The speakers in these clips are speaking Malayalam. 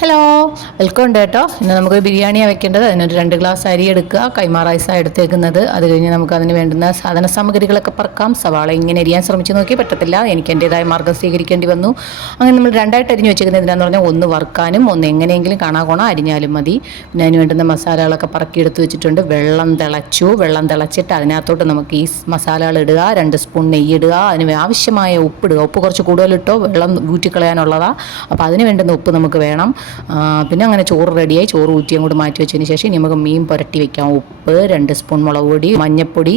ഹലോ, വെൽക്കം ഉണ്ട് കേട്ടോ. ഇന്ന് നമുക്ക് ബിരിയാണിയാണ് വെക്കേണ്ടത്. അതിനൊരു 2 ഗ്ലാസ് അരി എടുക്കുക. കൈമാ റൈസാണ് എടുത്തേക്കുന്നത്. അത് കഴിഞ്ഞ് നമുക്ക് അതിന് വേണ്ടുന്ന സാധന സാമഗ്രികളൊക്കെ പറക്കാം. സവാള ഇങ്ങനെ അരിയാൻ ശ്രമിച്ച് നോക്കി, പറ്റത്തില്ല. എനിക്ക് എൻ്റേതായ മാർഗ്ഗം സ്വീകരിക്കേണ്ടി വന്നു. അങ്ങനെ നമ്മൾ രണ്ടായിട്ട് അരിഞ്ഞ് വെച്ചേക്കുന്നത് എന്തിനാന്ന് പറഞ്ഞാൽ, ഒന്ന് വറുക്കാനും ഒന്ന് എങ്ങനെയെങ്കിലും കാണാകോണം അരിഞ്ഞാലും മതി. പിന്നെ അതിന് വേണ്ടുന്ന മസാലകളൊക്കെ പറക്കി എടുത്ത് വെച്ചിട്ടുണ്ട്. വെള്ളം തിളച്ചിട്ട് അതിനകത്തോട്ട് നമുക്ക് ഈ മസാലകൾ ഇടുക. 2 സ്പൂൺ നെയ്യ് ഇടുക. അതിന് ആവശ്യമായ ഉപ്പ് ഇടുക. ഉപ്പ് കുറച്ച് കൂടുതലിട്ടോ, വെള്ളം ഊറ്റിക്കളയാനുള്ളതാണ്. അപ്പോൾ അതിന് വേണ്ടുന്ന ഉപ്പ് നമുക്ക് വേണം. പിന്നെ അങ്ങനെ ചോറ് റെഡിയായി. ചോറ് ഊറ്റി അങ്ങോട്ട് മാറ്റി വെച്ചതിന് ശേഷം ഇനി നമുക്ക് മീൻ പുരട്ടി വെക്കാം. ഉപ്പ്, 2 സ്പൂൺ മുളക് പൊടി, മഞ്ഞൾപ്പൊടി,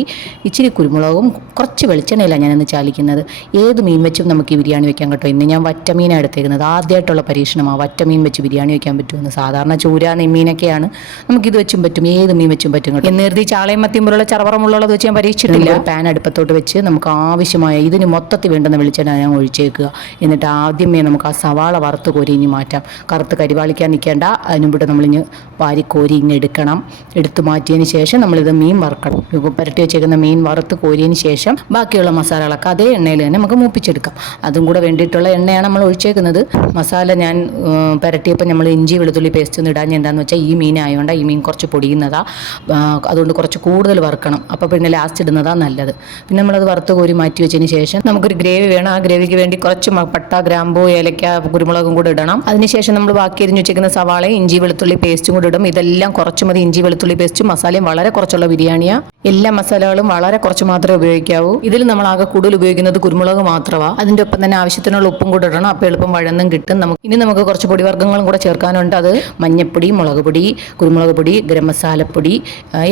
ഇച്ചിരി കുരുമുളകും, കുറച്ച് വെളിച്ചെണ്ണയിലാണ് ഞാനിന്ന് ചാലിക്കുന്നത്. ഏത് മീൻ വെച്ചും നമുക്ക് ഈ ബിരിയാണി വെക്കാൻ കേട്ടോ. ഇന്ന് ഞാൻ വറ്റമീനാണ് എടുത്തേക്കുന്നത്. ആദ്യമായിട്ടുള്ള പരീക്ഷണമാണ് വറ്റമീൻ വെച്ച് ബിരിയാണി വെക്കാൻ പറ്റുമെന്ന്. സാധാരണ ചൂര നെമ്മീനൊക്കെയാണ്, നമുക്കിത് വെച്ചും പറ്റും, ഏത് മീൻ വെച്ചും പറ്റും കേട്ടോ. എന്നേർത്തി ചാളയും മത്തിയും പോലുള്ള ചറവറമുള്ളത് വെച്ച് ഞാൻ പരീക്ഷിച്ചിട്ടില്ല. പാൻ അടുപ്പത്തോട്ട് വെച്ച് നമുക്ക് ആവശ്യമായ ഇതിന് മൊത്തത്തിൽ വേണ്ടുന്ന വെളിച്ചെണ്ണ ഞാൻ ഒഴിച്ചേക്കുക. എന്നിട്ട് ആദ്യമേ നമുക്ക് ആ സവാള വറുത്ത് കോരി ഇനി മാറ്റാം. കറുത്ത് കരിവാളിക്കാൻ നിൽക്കേണ്ട. അതിനുമ്പിട്ട് നമ്മളിഞ്ഞ് വാരിക്കോരി ഇങ്ങനെ എടുക്കണം. എടുത്തു മാറ്റിയതിന് ശേഷം നമ്മളിത് മീൻ വറുക്കണം. പുരട്ടി വെച്ചേക്കുന്ന മീൻ വറുത്ത് കോരിയതിന് ശേഷം ബാക്കിയുള്ള മസാലകളൊക്കെ അതേ എണ്ണയിൽ തന്നെ നമുക്ക് മൂപ്പിച്ചെടുക്കാം. അതും കൂടെ വേണ്ടിയിട്ടുള്ള എണ്ണയാണ് നമ്മൾ ഒഴിച്ചേക്കുന്നത്. മസാല ഞാൻ പുരട്ടിയപ്പോൾ നമ്മൾ ഇഞ്ചി വെളുത്തുള്ളി പേസ്റ്റ് ഒന്നും ഇടാൻ എന്താണെന്ന് വെച്ചാൽ, ഈ മീനായതുകൊണ്ട് ഈ മീൻ കുറച്ച് പൊടിയുന്നതാണ്. അതുകൊണ്ട് കുറച്ച് കൂടുതൽ വറുക്കണം. അപ്പോൾ പിന്നെ ലാസ്റ്റ് ഇടുന്നതാണ് നല്ലത്. പിന്നെ നമ്മളത് വറുത്ത് കോരി മാറ്റി വെച്ചതിന് ശേഷം നമുക്കൊരു ഗ്രേവി വേണം. ആ ഗ്രേവിക്ക് വേണ്ടി കുറച്ച് പട്ട, ഗ്രാമ്പൂ, ഏലക്ക, കുരുമുളകും കൂടെ ഇടണം. അതിനുശേഷം നമ്മൾ ബാക്കി എരിഞ്ഞ് വെച്ചിരിക്കുന്ന സവാളയും ഇഞ്ചി വെളുത്തുള്ളി പേസ്റ്റും കൂടെ ഇടും. ഇതെല്ലാം കുറച്ച് മതി. ഇഞ്ചി വെളുത്തുള്ളി പേസ്റ്റും മസാലയും വളരെ കുറച്ചുള്ള ബിരിയാണിയാണ്. എല്ലാ മസാലകളും വളരെ കുറച്ച് മാത്രമേ ഉപയോഗിക്കാവൂ. ഇതിൽ നമ്മൾ ആകെ കൂടുതൽ ഉപയോഗിക്കുന്നത് കുരുമുളക് മാത്രമാണ്. അതിൻ്റെ ഒപ്പം തന്നെ ആവശ്യത്തിനുള്ള ഉപ്പും കൂടെ ഇടണം. അപ്പോൾ എളുപ്പം വഴന്നും കിട്ടും. ഇനി നമുക്ക് കുറച്ച് പൊടിവർഗ്ഗങ്ങളും കൂടെ ചേർക്കാനുണ്ട്. അത് മഞ്ഞപ്പൊടി, മുളക് പൊടി, കുരുമുളക് പൊടി, ഗരം മസാലപ്പൊടി,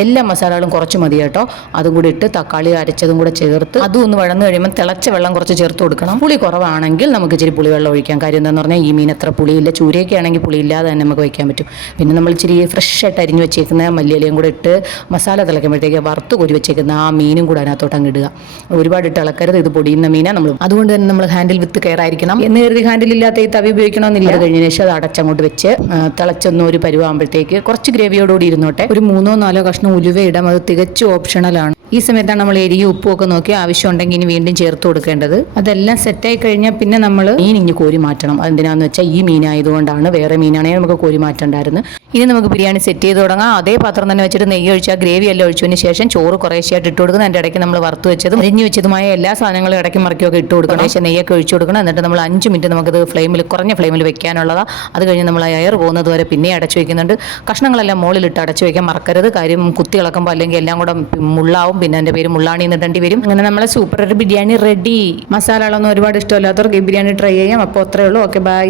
എല്ലാ മസാലകളും കുറച്ച് മതി കേട്ടോ. അതും കൂടി ഇട്ട് തക്കാളി അരച്ചതും കൂടെ ചേർത്ത് അതും ഒന്ന് വഴന്ന് കഴിയുമ്പോൾ തിളച്ച വെള്ളം കുറച്ച് ചേർത്ത് കൊടുക്കണം. പുളി കുറവാണെങ്കിൽ നമുക്ക് ഇച്ചിരി പുളിവെള്ളം ഒഴിക്കാം. കാര്യം എന്താണെന്ന് പറഞ്ഞാൽ, ഈ മീൻ അത്ര പുളിയില്ല. ചൂരയൊക്കെ ആണെങ്കിൽ പുളിയില്ലാതെ തന്നെ നമുക്ക് വയ്ക്കാൻ പറ്റും. പിന്നെ നമ്മൾ ഇച്ചിരി ഫ്രഷായിട്ട് അരിഞ്ഞ് വെച്ചേക്കുന്ന മല്ലിയിലയും കൂടെ ഇട്ട് മസാല തിളയ്ക്കുമ്പോഴത്തേക്ക് വറുത്ത് കോരി വെച്ചേക്കുന്ന ആ മീനും കൂടെ അതിനകത്തോട്ട് അങ്ങ് ഇടുക. ഒരുപാട് ഇട്ട് ഇളക്കരുത്. ഇത് പൊടിയുന്ന മീനാണ്. അതുകൊണ്ട് തന്നെ നമ്മൾ ഹാൻഡിൽ വിത്ത് കെയർ ആയിരിക്കണം. എന്ന് കരുതി ഹാൻഡിൽ ഇല്ലാത്ത ഈ തവി ഉപയോഗിക്കണമെന്നില്ല. അത് കഴിഞ്ഞ ശേഷം അത് അടച്ചങ്ങോട്ട് വെച്ച് തിളച്ചൊന്നും ഒരു പരുവാകുമ്പോഴത്തേക്ക് കുറച്ച് ഗ്രേവിയോടുകൂടി ഇരുന്നോട്ടെ. ഒരു 3-4 കഷ്ണം ഉലുവ ഇടാം. അത് തികച്ചും ഓപ്ഷണലാണ്. ഈ സമയത്താണ് നമ്മൾ എരിയും ഉപ്പും ഒക്കെ നോക്കി ആവശ്യം ഉണ്ടെങ്കിൽ ഇനി വീണ്ടും ചേർത്ത് കൊടുക്കേണ്ടത്. അതെല്ലാം സെറ്റായി കഴിഞ്ഞാൽ പിന്നെ നമ്മൾ മീൻ ഇനി കോരി മാറ്റണം. അതെന്തിനാന്ന് വെച്ചാൽ, ഈ മീനായതുകൊണ്ടാണ്. വേറെ മീനാണെങ്കിൽ നമുക്ക് കോരി മാറ്റണ്ടായിരുന്നു. ഇനി നമുക്ക് ബിരിയാണി സെറ്റ് ചെയ്ത് തുടങ്ങാം. അതേ പാത്രം തന്നെ വെച്ചിട്ട് നെയ്യ് ഒഴിച്ചാൽ ഗ്രേവി എല്ലാം ഒഴിച്ചതിന് ശേഷം ചോറ് കുറേശ്ശെയായിട്ട് ഇട്ട് കൊടുക്കണം. അതിൻ്റെ ഇടയ്ക്ക് നമ്മൾ വറുത്ത് വെച്ചതും അരിഞ്ഞു വെച്ചതുമായ എല്ലാ സാധനങ്ങളും ഇടയ്ക്ക് മറിക്കൊക്കെ ഇട്ട് കൊടുക്കണം. ശേഷം നെയ്യൊക്കെ ഒഴിച്ചു കൊടുക്കണം. എന്നിട്ട് നമ്മൾ 5 മിനിറ്റ് നമുക്കത് കുറഞ്ഞ ഫ്ലെയിമിൽ വെക്കാനുള്ളതാണ്. അത് കഴിഞ്ഞ് നമ്മൾ എയർ പോകുന്നത് വരെ പിന്നെ അടച്ചു വെക്കുന്നുണ്ട്. കഷ്ണങ്ങളെല്ലാം മുകളിലിട്ട് അടച്ചു വെക്കാൻ മറക്കരുത്. കാര്യം കുത്തി ഇളക്കുമ്പോൾ അല്ലെങ്കിൽ എല്ലാം കൂടെ മുള്ളാവും. പിന്നെ എൻ്റെ പേര് മുള്ളാണി എന്നിടേണ്ടി വരും. അങ്ങനെ നമ്മളെ സൂപ്പർ ഒരു ബിരിയാണി റെഡി. മസാലകളൊന്നും ഒരുപാട് ഇഷ്ടമല്ലാത്തവർക്ക് ഈ ബിരിയാണി ട്രൈ ചെയ്യാം. അപ്പോൾ അത്രയേ ഉള്ളൂ. Okay, by.